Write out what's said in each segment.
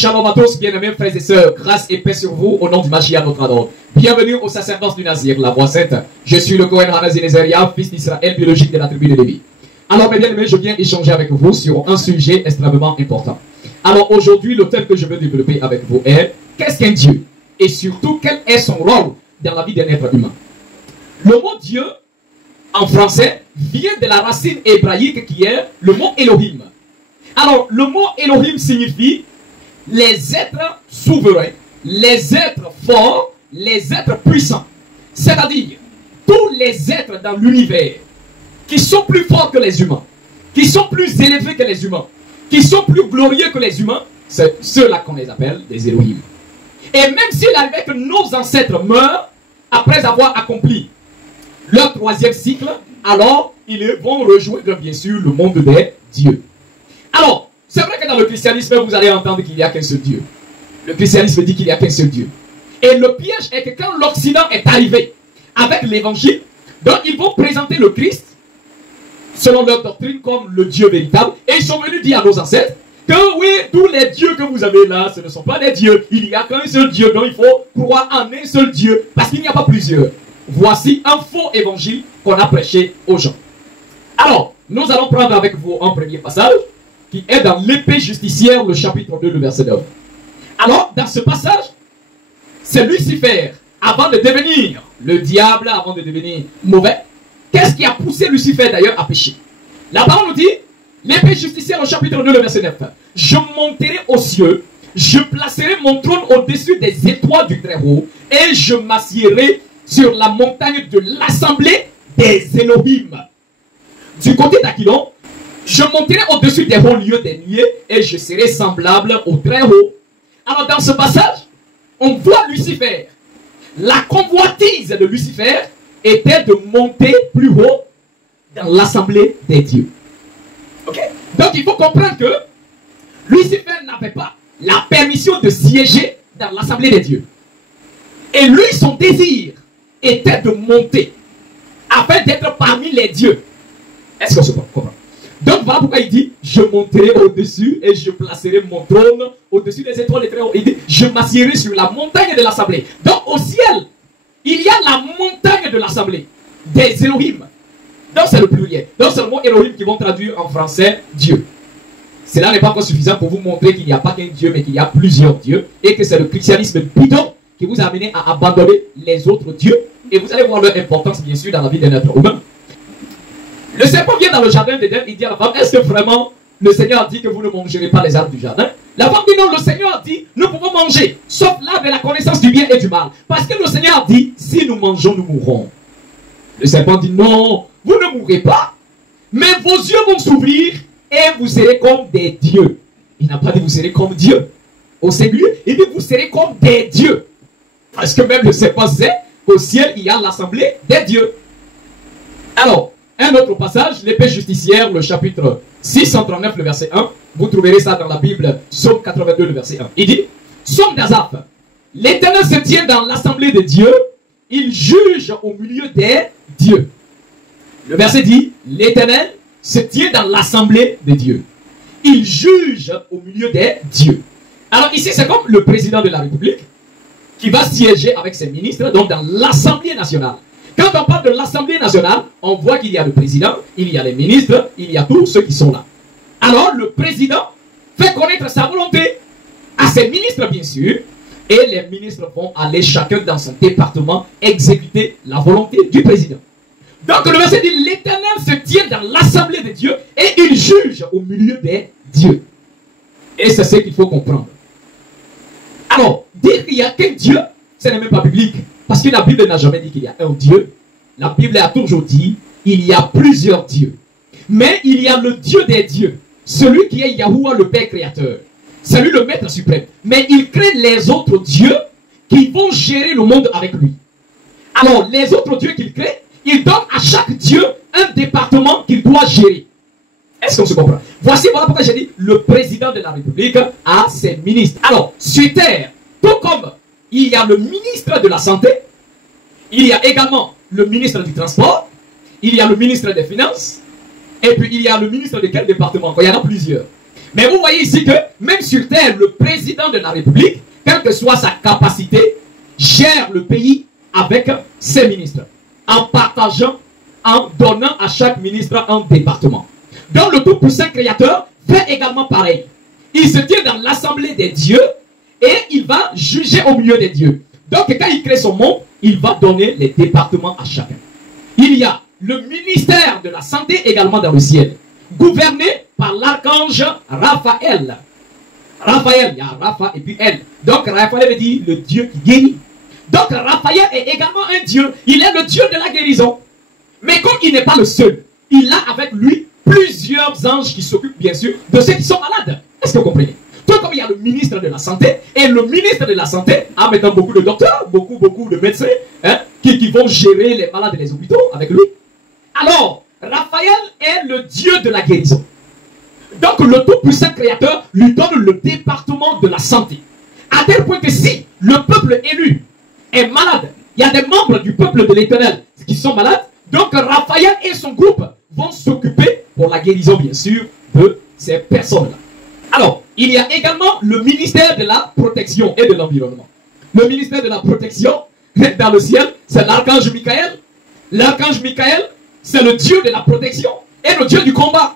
Shalom à tous, bien-aimés frères et sœurs, grâce et paix sur vous au nom du Mashiach notre Adon. Bienvenue au sacerdoce du Nazir, la voix sainte. Je suis le Kohen Hanazi Nezaria, fils d'Israël biologique de la tribu de Lévi. Alors mes bien-aimés, je viens échanger avec vous sur un sujet extrêmement important. Alors aujourd'hui, le thème que je veux développer avec vous est qu'est-ce qu'un Dieu? Et surtout, quel est son rôle dans la vie d'un être humain? Le mot Dieu, en français, vient de la racine hébraïque qui est le mot Elohim. Alors, le mot Elohim signifie les êtres souverains, les êtres forts, les êtres puissants. C'est-à-dire, tous les êtres dans l'univers qui sont plus forts que les humains, qui sont plus élevés que les humains, qui sont plus glorieux que les humains, c'est ceux-là qu'on les appelle des Elohim. Et même s'il arrivait que nos ancêtres meurent après avoir accompli leur 3e cycle, alors ils vont rejoindre bien sûr le monde des dieux. Alors, c'est vrai que dans le christianisme, vous allez entendre qu'il n'y a qu'un seul Dieu. Le christianisme dit qu'il n'y a qu'un seul Dieu. Et le piège est que quand l'Occident est arrivé avec l'évangile, donc ils vont présenter le Christ, selon leur doctrine, comme le Dieu véritable. Et ils sont venus dire à nos ancêtres que oui, tous les dieux que vous avez là, ce ne sont pas des dieux. Il n'y a qu'un seul Dieu, donc il faut croire en un seul Dieu, parce qu'il n'y a pas plusieurs. Voici un faux évangile qu'on a prêché aux gens. Alors, nous allons prendre avec vous un premier passage, qui est dans l'épée justicière, le chapitre 2, le verset 9. Alors, dans ce passage, c'est Lucifer, avant de devenir le diable, avant de devenir mauvais. Qu'est-ce qui a poussé Lucifer d'ailleurs à pécher? La parole nous dit, l'épée justicière, au chapitre 2, le verset 9. Je monterai aux cieux, je placerai mon trône au-dessus des étoiles du Très-Haut, et je m'assiérai sur la montagne de l'assemblée des Elohim. Du côté d'Aquilon, je monterai au-dessus des hauts lieux des nuées et je serai semblable au Très-Haut. Alors dans ce passage, on voit Lucifer. La convoitise de Lucifer était de monter plus haut dans l'assemblée des dieux. Okay? Donc il faut comprendre que Lucifer n'avait pas la permission de siéger dans l'assemblée des dieux. Et lui, son désir était de monter afin d'être parmi les dieux. Est-ce qu'on se comprend? Donc voilà pourquoi il dit, je monterai au-dessus et je placerai mon trône au-dessus des étoiles des Très-Hauts. Il dit, je m'assiérai sur la montagne de l'assemblée. Donc au ciel, il y a la montagne de l'assemblée des Elohim. Donc c'est le pluriel. Donc c'est le mot Elohim qui vont traduire en français Dieu. Cela n'est pas encore suffisant pour vous montrer qu'il n'y a pas qu'un Dieu, mais qu'il y a plusieurs dieux. Et que c'est le christianisme bidon qui vous a amené à abandonner les autres dieux. Et vous allez voir leur importance bien sûr dans la vie d'un être humain. Le serpent vient dans le jardin d'Éden, il dit à la femme, est-ce que vraiment le Seigneur dit que vous ne mangerez pas les arbres du jardin? La femme dit non, le Seigneur dit, nous pouvons manger, sauf l'arbre de la connaissance du bien et du mal. Parce que le Seigneur dit, si nous mangeons, nous mourrons. Le serpent dit non, vous ne mourrez pas, mais vos yeux vont s'ouvrir et vous serez comme des dieux. Il n'a pas dit vous serez comme Dieu. Au singulier, il dit vous serez comme des dieux. Parce que même le serpent sait qu'au ciel, il y a l'assemblée des dieux. Alors, un autre passage, l'épée justicière, le chapitre 639, le verset 1. Vous trouverez ça dans la Bible, Psaume 82, le verset 1. Il dit, Psaume d'Azaph, l'Éternel se tient dans l'assemblée des dieux, il juge au milieu des dieux. Le verset dit, l'Éternel se tient dans l'assemblée des dieux. Il juge au milieu des dieux. Alors ici, c'est comme le président de la République qui va siéger avec ses ministres, donc dans l'Assemblée nationale. Quand on parle de l'Assemblée nationale, on voit qu'il y a le président, il y a les ministres, il y a tous ceux qui sont là. Alors le président fait connaître sa volonté à ses ministres bien sûr, et les ministres vont aller chacun dans son département exécuter la volonté du président. Donc le verset dit, l'Éternel se tient dans l'assemblée des dieux et il juge au milieu des dieux. Et c'est ce qu'il faut comprendre. Alors, dire qu'il n'y a qu'un Dieu, ce n'est même pas biblique. Parce que la Bible n'a jamais dit qu'il y a un Dieu. La Bible a toujours dit il y a plusieurs dieux. Mais il y a le Dieu des dieux. Celui qui est Yahuwah, le Père créateur. C'est lui le Maître suprême. Mais il crée les autres dieux qui vont gérer le monde avec lui. Alors, les autres dieux qu'il crée, il donne à chaque dieu un département qu'il doit gérer. Est-ce qu'on se comprend? Voici, voilà pourquoi j'ai dit le président de la République a ses ministres. Alors, sur terre, tout comme il y a le ministre de la Santé, il y a également le ministre du Transport, il y a le ministre des Finances, et puis il y a le ministre de quel département? Il y en a plusieurs. Mais vous voyez ici que même sur terre, le président de la République, quelle que soit sa capacité, gère le pays avec ses ministres, en partageant, en donnant à chaque ministre un département. Donc le Tout-Puissant Créateur fait également pareil. Il se tient dans l'assemblée des dieux et il va juger au milieu des dieux. Donc quand il crée son monde, il va donner les départements à chacun. Il y a le ministère de la santé également dans le ciel, gouverné par l'archange Raphaël. Raphaël, il y a Rapha et puis elle. Donc Raphaël veut dire le Dieu qui guérit. Donc Raphaël est également un Dieu. Il est le Dieu de la guérison. Mais comme il n'est pas le seul, il a avec lui plusieurs anges qui s'occupent bien sûr de ceux qui sont malades. Est-ce que vous comprenez? Tout comme il y a le ministre de la santé, et le ministre de la santé a maintenant beaucoup de docteurs, beaucoup de médecins hein, qui vont gérer les malades et les hôpitaux avec lui. Alors, Raphaël est le Dieu de la guérison. Donc le Tout-Puissant Créateur lui donne le département de la santé. À tel point que si le peuple élu est malade, il y a des membres du peuple de l'Éternel qui sont malades, donc Raphaël et son groupe vont s'occuper pour la guérison bien sûr de ces personnes-là. Alors, il y a également le ministère de la protection et de l'environnement. Le ministère de la protection, dans le ciel, c'est l'archange Michael. L'archange Michael, c'est le Dieu de la protection et le Dieu du combat.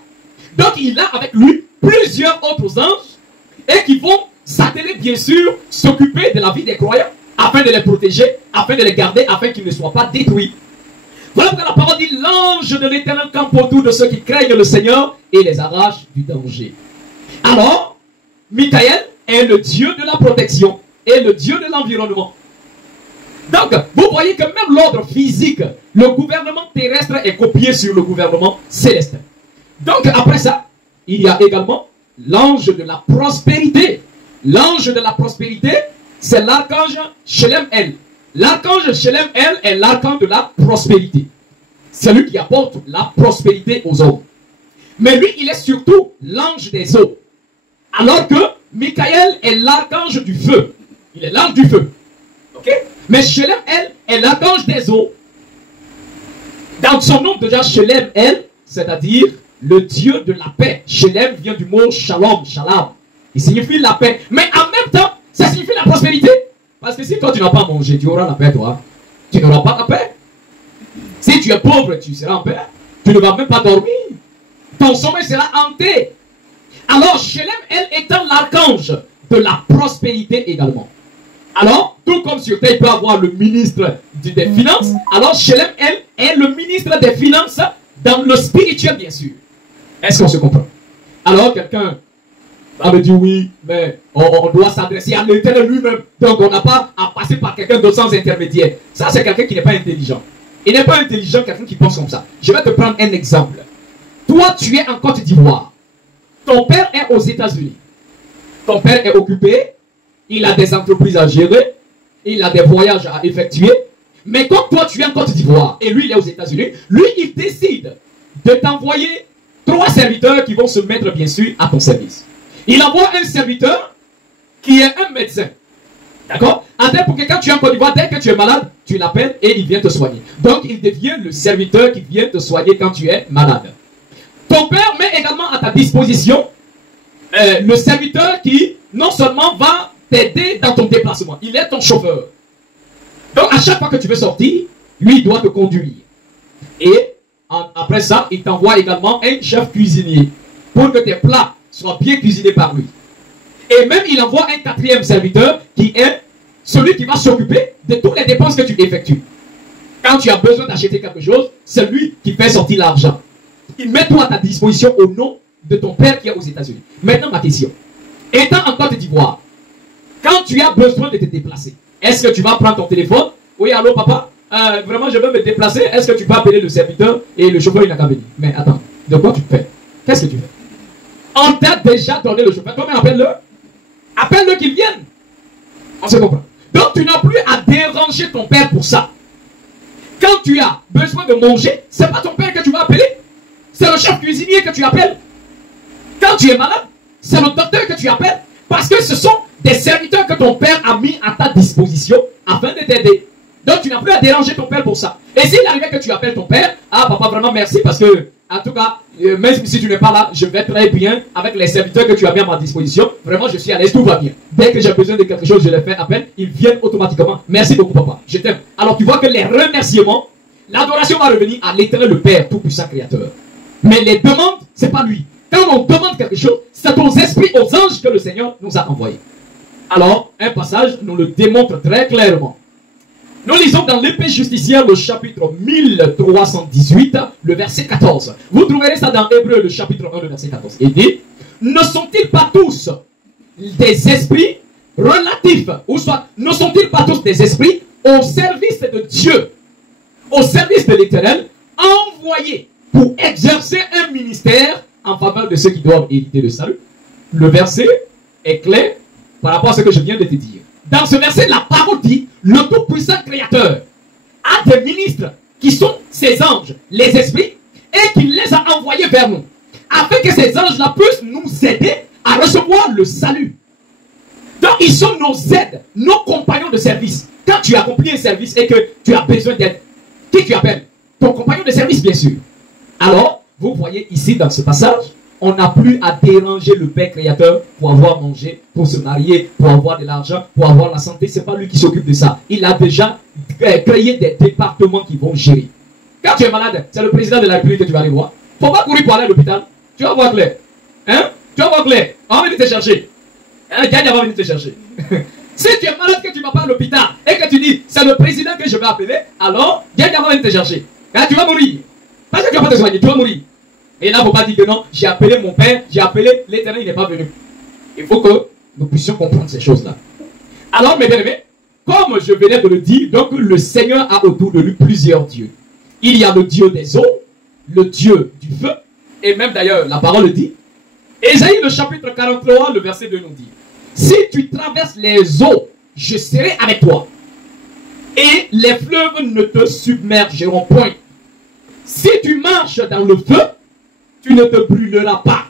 Donc, il a avec lui plusieurs autres anges et qui vont s'atteler, bien sûr, s'occuper de la vie des croyants afin de les protéger, afin de les garder, afin qu'ils ne soient pas détruits. Voilà pourquoi la parole dit l'ange de l'Éternel campe autour de ceux qui craignent le Seigneur et les arrache du danger. Alors, Michael est le Dieu de la protection et le Dieu de l'environnement. Donc, vous voyez que même l'ordre physique, le gouvernement terrestre est copié sur le gouvernement céleste. Donc, après ça, il y a également l'ange de la prospérité. L'ange de la prospérité, c'est l'archange Shelem-El. L'archange Shelem-El est l'archange de la prospérité. C'est lui qui apporte la prospérité aux hommes. Mais lui, il est surtout l'ange des eaux. Alors que Michael est l'archange du feu. Il est l'ange du feu. Ok? Mais Shelem-El est l'archange des eaux. Dans son nom déjà, Shelem-El, c'est-à-dire le Dieu de la paix. Shelem vient du mot shalom, shalom. Il signifie la paix. Mais en même temps, ça signifie la prospérité. Parce que si toi tu n'as pas mangé, tu auras la paix, toi. Tu n'auras pas la paix. Si tu es pauvre, tu seras en paix. Tu ne vas même pas dormir. Ton sommeil sera hanté. Alors, Shelem-El étant l'archange de la prospérité également. Alors, tout comme sur terre, il peut avoir le ministre des Finances. Alors, Shelem-El est le ministre des Finances dans le spirituel, bien sûr. Est-ce qu'on se comprend? Alors, quelqu'un va me dire oui, mais on doit s'adresser à l'Éternel lui-même. Donc, on n'a pas à passer par quelqu'un d'autre sans intermédiaire. Ça, c'est quelqu'un qui n'est pas intelligent. Il n'est pas intelligent, quelqu'un qui pense comme ça. Je vais te prendre un exemple. Toi, tu es en Côte d'Ivoire. Ton père est aux États-Unis. Ton père est occupé. Il a des entreprises à gérer. Il a des voyages à effectuer. Mais comme toi, tu es en Côte d'Ivoire et lui, il est aux États-Unis, lui, il décide de t'envoyer 3 serviteurs qui vont se mettre, bien sûr, à ton service. Il envoie un serviteur qui est un médecin. D'accord? Pour que quand tu es en Côte d'Ivoire, dès que tu es malade, tu l'appelles et il vient te soigner. Donc, il devient le serviteur qui vient te soigner quand tu es malade. Ton père met également à ta disposition le serviteur qui, non seulement va t'aider dans ton déplacement, il est ton chauffeur. Donc, à chaque fois que tu veux sortir, lui, il doit te conduire. Et après ça, il t'envoie également un chef cuisinier pour que tes plats soient bien cuisinés par lui. Et même, il envoie un 4e serviteur qui est celui qui va s'occuper de toutes les dépenses que tu effectues. Quand tu as besoin d'acheter quelque chose, c'est lui qui fait sortir l'argent. Il met tout à ta disposition au nom de ton père qui est aux États-Unis. Maintenant, ma question. Étant en Côte d'Ivoire, quand tu as besoin de te déplacer, est-ce que tu vas prendre ton téléphone? Oui, allô papa, vraiment je veux me déplacer. Est-ce que tu peux appeler le serviteur et le chauffeur il n'a qu'à venir? Mais attends, de quoi tu fais? Qu'est-ce que tu fais? On t'a déjà donné le chauffeur. Toi-même appelle-le. Appelle-le qu'il vienne. On se comprend. Donc tu n'as plus à déranger ton père pour ça. Quand tu as besoin de manger, c'est pas ton père que tu vas appeler. C'est le chef cuisinier que tu appelles. Quand tu es malade, c'est le docteur que tu appelles. Parce que ce sont des serviteurs que ton père a mis à ta disposition afin de t'aider. Donc tu n'as plus à déranger ton père pour ça. Et s'il arrivait que tu appelles ton père, ah papa vraiment merci parce que, en tout cas, même si tu n'es pas là, je vais très bien avec les serviteurs que tu as mis à ma disposition. Vraiment, je suis à l'aise, tout va bien. Dès que j'ai besoin de quelque chose, je les fais appel, ils viennent automatiquement. Merci beaucoup, papa. Je t'aime. Alors, tu vois que les remerciements, l'adoration va revenir à l'Éternel, le Père, tout-puissant Créateur. Mais les demandes, c'est pas lui. Quand on demande quelque chose, c'est aux esprits, aux anges que le Seigneur nous a envoyés. Alors, un passage nous le démontre très clairement. Nous lisons dans l'épée justicière le chapitre 1318, le verset 14. Vous trouverez ça dans Hébreux, le chapitre 1, le verset 14. Il dit, ne sont-ils pas tous des esprits relatifs, ou soit, ne sont-ils pas tous des esprits au service de Dieu, au service de l'Éternel, envoyés pour exercer un ministère en faveur de ceux qui doivent hériter le salut? Le verset est clair par rapport à ce que je viens de te dire. Dans ce verset, la parole dit, le tout-puissant Créateur a des ministres qui sont ses anges, les esprits, et qu'il les a envoyés vers nous, afin que ces anges-là puissent nous aider à recevoir le salut. Donc, ils sont nos aides, nos compagnons de service. Quand tu accomplis un service et que tu as besoin d'aide, qui tu appelles? Ton compagnon de service, bien sûr. Alors, vous voyez ici dans ce passage, on n'a plus à déranger le Père Créateur pour avoir mangé, pour se marier, pour avoir de l'argent, pour avoir la santé. Ce n'est pas lui qui s'occupe de ça. Il a déjà créé des départements qui vont gérer. Quand tu es malade, c'est le président de la République que tu vas aller voir. Il ne faut pas courir pour aller à l'hôpital. Tu vas voir clair. Hein? Tu vas voir clair. On va venir te chercher. Quelqu'un va venir te chercher. Si tu es malade, que tu ne vas pas à l'hôpital et que tu dis, c'est le président que je vais appeler, alors quelqu'un va venir te chercher. Hein? Tu vas mourir. Parce que tu ne vas pas te soigner, tu vas mourir. Et là, il ne faut pas dire que non, j'ai appelé mon père, j'ai appelé l'Éternel, il n'est pas venu. Il faut que nous puissions comprendre ces choses-là. Alors, mes bien-aimés, comme je venais de le dire, donc le Seigneur a autour de lui plusieurs dieux. Il y a le Dieu des eaux, le Dieu du feu, et même d'ailleurs, la parole dit, Ésaïe, le chapitre 43, le verset 2 nous dit, si tu traverses les eaux, je serai avec toi, et les fleuves ne te submergeront point. Si tu marches dans le feu, tu ne te brûleras pas,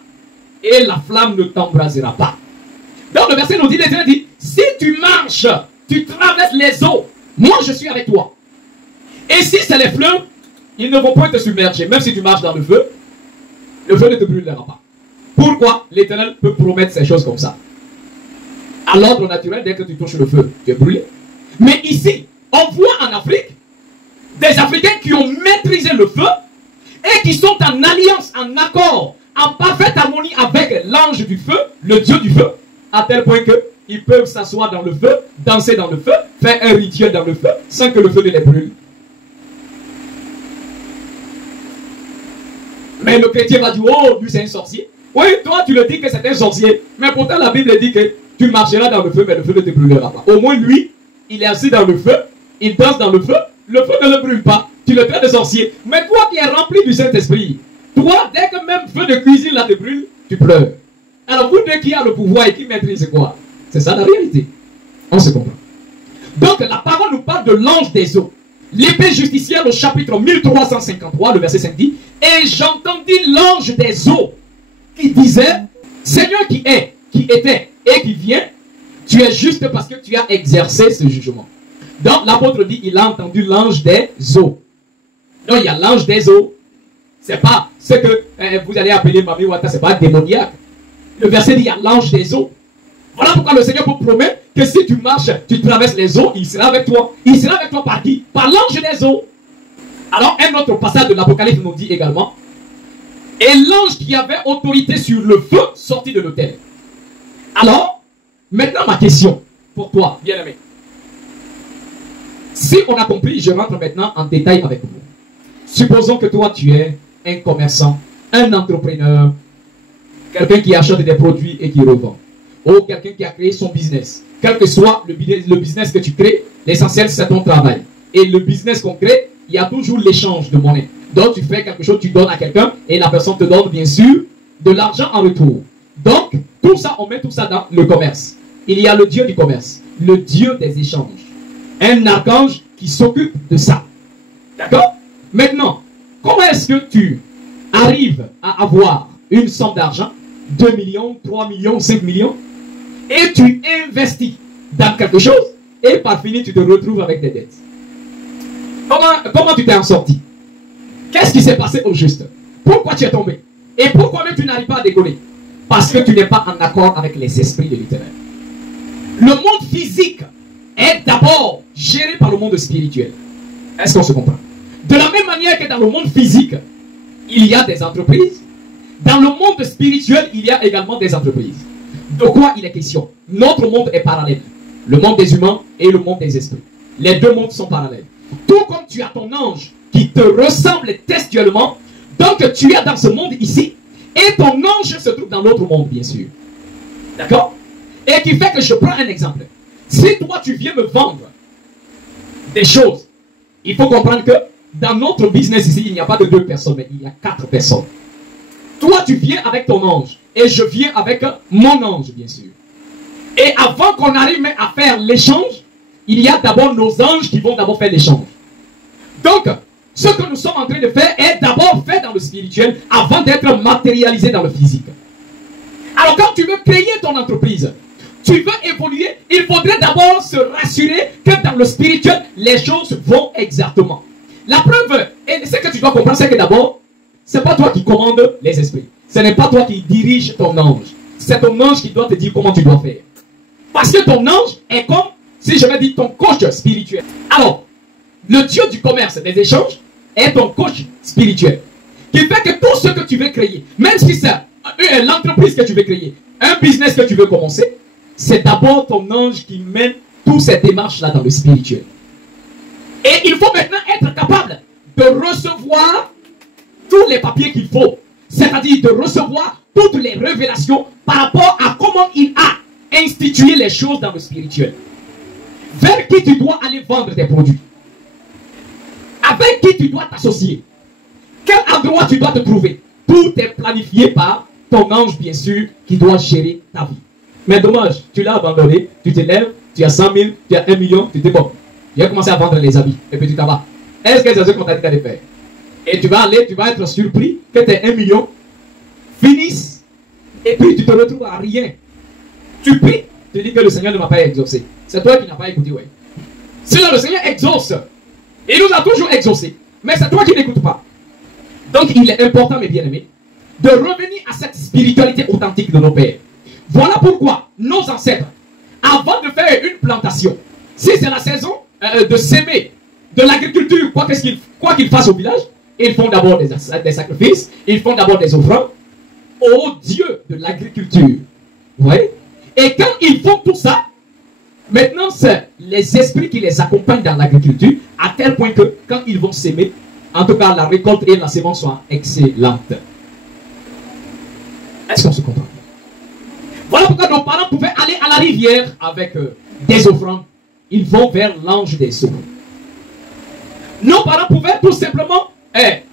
et la flamme ne t'embrasera pas. Donc le verset nous dit, l'Éternel dit, si tu marches, tu traverses les eaux, moi je suis avec toi. Et si c'est les fleuves, ils ne vont point te submerger. Même si tu marches dans le feu ne te brûlera pas. Pourquoi l'Éternel peut promettre ces choses comme ça? À l'ordre naturel, dès que tu touches le feu, tu es brûlé. Mais ici, on voit en Afrique des Africains qui ont maîtrisé le feu et qui sont en alliance, en accord, en parfaite harmonie avec l'ange du feu, le Dieu du feu, à tel point qu'ils peuvent s'asseoir dans le feu, danser dans le feu, faire un rituel dans le feu, sans que le feu ne les brûle. Mais le chrétien va dire, oh, lui c'est un sorcier. Oui, toi tu le dis que c'est un sorcier, mais pourtant la Bible dit que tu marcheras dans le feu, mais le feu ne te brûlera pas. Au moins lui, il est assis dans le feu, il danse dans le feu ne le brûle pas. Tu le traites de sorcier. Mais toi qui es rempli du Saint-Esprit, toi, dès que même feu de cuisine là te brûle, tu pleures. Alors vous deux qui a le pouvoir et qui maîtrise quoi? C'est ça la réalité. On se comprend. Donc la parole nous parle de l'ange des eaux. L'épée justicière au chapitre 1353, le verset 5 dit, et j'entendis l'ange des eaux qui disait, Seigneur qui est, qui était et qui vient, tu es juste parce que tu as exercé ce jugement. Donc l'apôtre dit, il a entendu l'ange des eaux. Donc il y a l'ange des eaux. C'est pas ce que vous allez appeler Mami Wata, c'est pas démoniaque. Le verset dit, il y a l'ange des eaux. Voilà pourquoi le Seigneur vous promet que si tu marches, tu traverses les eaux, il sera avec toi. Il sera avec toi par qui? Par l'ange des eaux. Alors un autre passage de l'Apocalypse nous dit également, et l'ange qui avait autorité sur le feu sortit de l'autel. Alors, maintenant ma question pour toi, bien-aimé. Si on a compris, je rentre maintenant en détail avec vous. Supposons que toi tu es un commerçant, un entrepreneur, quelqu'un qui achète des produits et qui revend. Ou quelqu'un qui a créé son business. Quel que soit le business que tu crées, l'essentiel c'est ton travail. Et le business qu'on crée, il y a toujours l'échange de monnaie. Donc tu fais quelque chose, tu donnes à quelqu'un et la personne te donne bien sûr de l'argent en retour. Donc tout ça, on met tout ça dans le commerce. Il y a le Dieu du commerce, le Dieu des échanges. Un archange qui s'occupe de ça. D'accord? Maintenant, comment est-ce que tu arrives à avoir une somme d'argent, 2 millions, 3 millions, 5 millions, et tu investis dans quelque chose, et par fini, tu te retrouves avec des dettes? Comment tu t'es en sorti? Qu'est-ce qui s'est passé au juste? Pourquoi tu es tombé? Et pourquoi même tu n'arrives pas à décoller? Parce que tu n'es pas en accord avec les esprits de l'Éternel. Le monde physique est d'abord géré par le monde spirituel. Est-ce qu'on se comprend? De la même manière que dans le monde physique, il y a des entreprises, dans le monde spirituel, il y a également des entreprises. De quoi il est question? Notre monde est parallèle. Le monde des humains et le monde des esprits. Les deux mondes sont parallèles. Tout comme tu as ton ange qui te ressemble textuellement, donc tu es dans ce monde ici, et ton ange se trouve dans l'autre monde, bien sûr. D'accord? Et qui fait que je prends un exemple. Si toi tu viens me vendre des choses, il faut comprendre que dans notre business ici, il n'y a pas de 2 personnes, mais il y a 4 personnes. Toi tu viens avec ton ange, et je viens avec mon ange, bien sûr. Et avant qu'on arrive même à faire l'échange, il y a d'abord nos anges qui vont d'abord faire l'échange. Donc, ce que nous sommes en train de faire est d'abord fait dans le spirituel avant d'être matérialisé dans le physique. Alors quand tu veux créer ton entreprise, tu veux évoluer, il faudrait d'abord se rassurer que dans le spirituel, les choses vont exactement. La preuve, et ce que tu dois comprendre, c'est que d'abord, ce n'est pas toi qui commande les esprits. Ce n'est pas toi qui dirige ton ange. C'est ton ange qui doit te dire comment tu dois faire. Parce que ton ange est comme, si je vais dire, ton coach spirituel. Alors, le Dieu du commerce, des échanges, est ton coach spirituel. Qui fait que tout ce que tu veux créer, même si c'est l'entreprise que tu veux créer, un business que tu veux commencer, c'est d'abord ton ange qui mène toutes ces démarches-là dans le spirituel. Et il faut maintenant être capable de recevoir tous les papiers qu'il faut. C'est-à-dire de recevoir toutes les révélations par rapport à comment il a institué les choses dans le spirituel. Vers qui tu dois aller vendre tes produits. Avec qui tu dois t'associer. Quel endroit tu dois te trouver. Tout est planifié par ton ange, bien sûr, qui doit gérer ta vie. Mais dommage, tu l'as abandonné, tu te lèves, tu as 100 000, tu as 1 million, tu te dis bon, tu as commencé à vendre les habits, et puis tu t'en vas. Est-ce que c'est ce qu'on t'a dit d'aller faire? Et tu vas aller, tu vas être surpris que tes 1 million finissent, et puis tu te retrouves à rien. Tu pries, tu dis que le Seigneur ne m'a pas exaucé. C'est toi qui n'as pas écouté, ouais. Sinon le Seigneur exauce. Il nous a toujours exaucé. Mais c'est toi qui n'écoutes pas. Donc il est important, mes bien-aimés, de revenir à cette spiritualité authentique de nos pères. Voilà pourquoi nos ancêtres, avant de faire une plantation, si c'est la saison de s'aimer, de l'agriculture, quoi qu'ils fassent au village, ils font d'abord des sacrifices, ils font d'abord des offrandes au Dieu de l'agriculture. Vous voyez? Et quand ils font tout ça, maintenant c'est les esprits qui les accompagnent dans l'agriculture, à tel point que quand ils vont s'aimer, en tout cas la récolte et la semence sont excellentes. Est-ce qu'on se comprend? Voilà pourquoi nos parents pouvaient aller à la rivière avec des offrandes. Ils vont vers l'ange des eaux. Nos parents pouvaient tout simplement,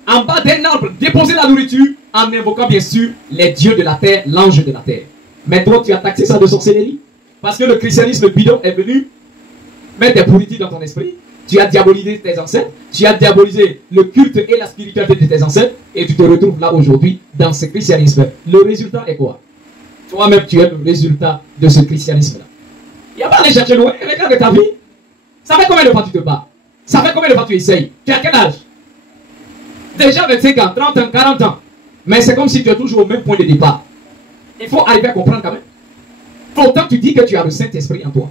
en bas d'un arbre, déposer la nourriture en invoquant bien sûr les dieux de la terre, l'ange de la terre. Mais toi, tu as taxé ça de sorcellerie. Parce que le christianisme bidon est venu mettre des pourritures dans ton esprit. Tu as diabolisé tes ancêtres. Tu as diabolisé le culte et la spiritualité de tes ancêtres. Et tu te retrouves là aujourd'hui dans ce christianisme. Le résultat est quoi? Toi-même, tu es le résultat de ce christianisme-là. Il n'y a pas à aller chercher loin. Regarde ta vie. Ça fait combien de fois tu te bats? Ça fait combien de fois tu essayes? Tu as quel âge? Déjà 25 ans, 30 ans, 40 ans. Mais c'est comme si tu es toujours au même point de départ. Il faut arriver à comprendre quand même. Pourtant, tu dis que tu as le Saint-Esprit en toi.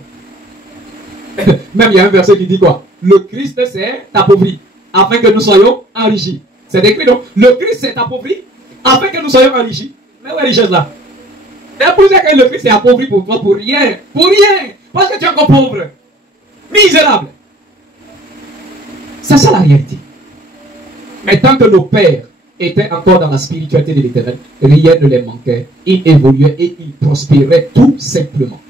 Même il y a un verset qui dit quoi? Le Christ s'est appauvri afin que nous soyons enrichis. C'est écrit donc. Le Christ s'est appauvri afin que nous soyons enrichis. Mais où est la richesse là? C'est pour ça que le Christ s'est appauvri pour toi, pour rien. Pour rien. Parce que tu es encore pauvre. Misérable. C'est ça la réalité. Mais tant que nos pères étaient encore dans la spiritualité de l'Éternel, rien ne les manquait. Ils évoluaient et ils prospéraient tout simplement.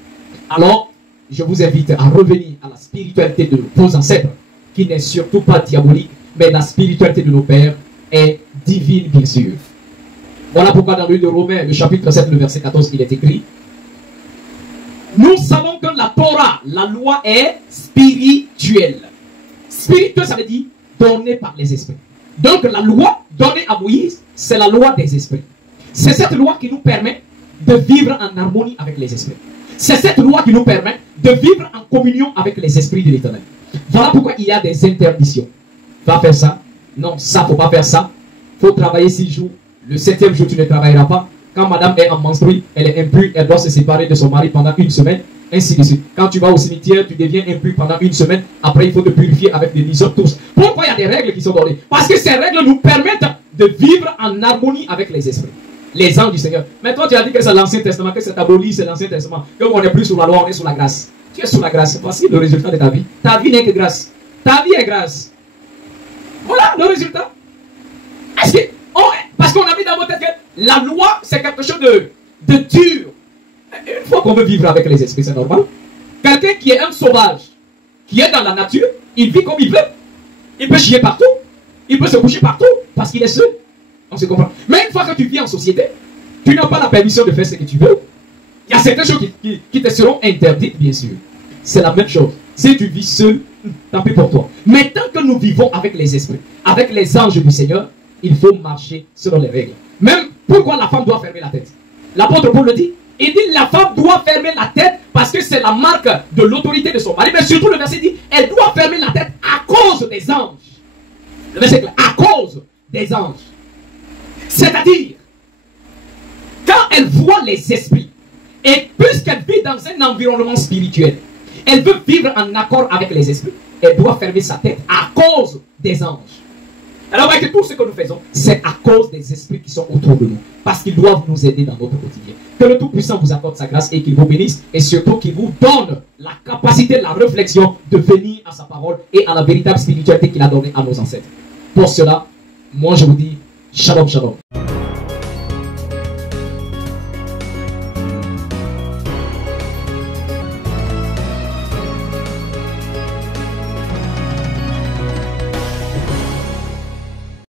Alors, je vous invite à revenir à la spiritualité de vos ancêtres, qui n'est surtout pas diabolique, mais la spiritualité de nos pères est divine, bien sûr. Voilà pourquoi dans le livre de Romains, le chapitre 7, le verset 14, il est écrit: nous savons que la Torah, la loi, est spirituelle. Spirituel, ça veut dire donné par les esprits. Donc la loi donnée à Moïse, c'est la loi des esprits. C'est cette loi qui nous permet de vivre en harmonie avec les esprits. C'est cette loi qui nous permet de vivre en communion avec les esprits de l'Éternel. Voilà pourquoi il y a des interdictions. Va faire ça. Non, ça, faut pas faire ça. Faut travailler 6 jours. Le 7e jour, tu ne travailleras pas. Quand madame est en menstruée, elle est impure, elle doit se séparer de son mari pendant 1 semaine, ainsi de suite. Quand tu vas au cimetière, tu deviens impur pendant 1 semaine. Après, il faut te purifier avec des hyssopes tous. Pourquoi il y a des règles qui sont données? Parce que ces règles nous permettent de vivre en harmonie avec les esprits, les anges du Seigneur. Mais toi, tu as dit que c'est l'Ancien Testament, que c'est aboli, c'est l'Ancien Testament, qu'on n'est plus sous la loi, on est sous la grâce. Tu es sous la grâce. Voici le résultat de ta vie. Ta vie n'est que grâce. Ta vie est grâce. Voilà le résultat. Est-ce que, parce qu'on a mis dans votre tête que la loi, c'est quelque chose de dur. Une fois qu'on veut vivre avec les esprits, c'est normal. Quelqu'un qui est un sauvage, qui est dans la nature, il vit comme il veut. Il peut chier partout. Il peut se coucher partout, parce qu'il est seul. On se comprend. Mais une fois que tu vis en société, tu n'as pas la permission de faire ce que tu veux. Il y a certaines choses qui te seront interdites, bien sûr. C'est la même chose. Si tu vis seul, tant pis pour toi. Mais tant que nous vivons avec les esprits, avec les anges du Seigneur, il faut marcher selon les règles. Même pourquoi la femme doit fermer la tête. L'apôtre Paul le dit. Il dit la femme doit fermer la tête parce que c'est la marque de l'autorité de son mari. Mais surtout le verset dit, elle doit fermer la tête à cause des anges. Le verset est clair, à cause des anges. C'est-à-dire, quand elle voit les esprits, et puisqu'elle vit dans un environnement spirituel, elle veut vivre en accord avec les esprits, elle doit fermer sa tête à cause des anges. Alors, voyez que tout ce que nous faisons, c'est à cause des esprits qui sont autour de nous. Parce qu'ils doivent nous aider dans notre quotidien. Que le Tout-Puissant vous accorde sa grâce et qu'il vous bénisse. Et surtout qu'il vous donne la capacité, la réflexion de venir à sa parole et à la véritable spiritualité qu'il a donnée à nos ancêtres. Pour cela, moi je vous dis, shalom, shalom.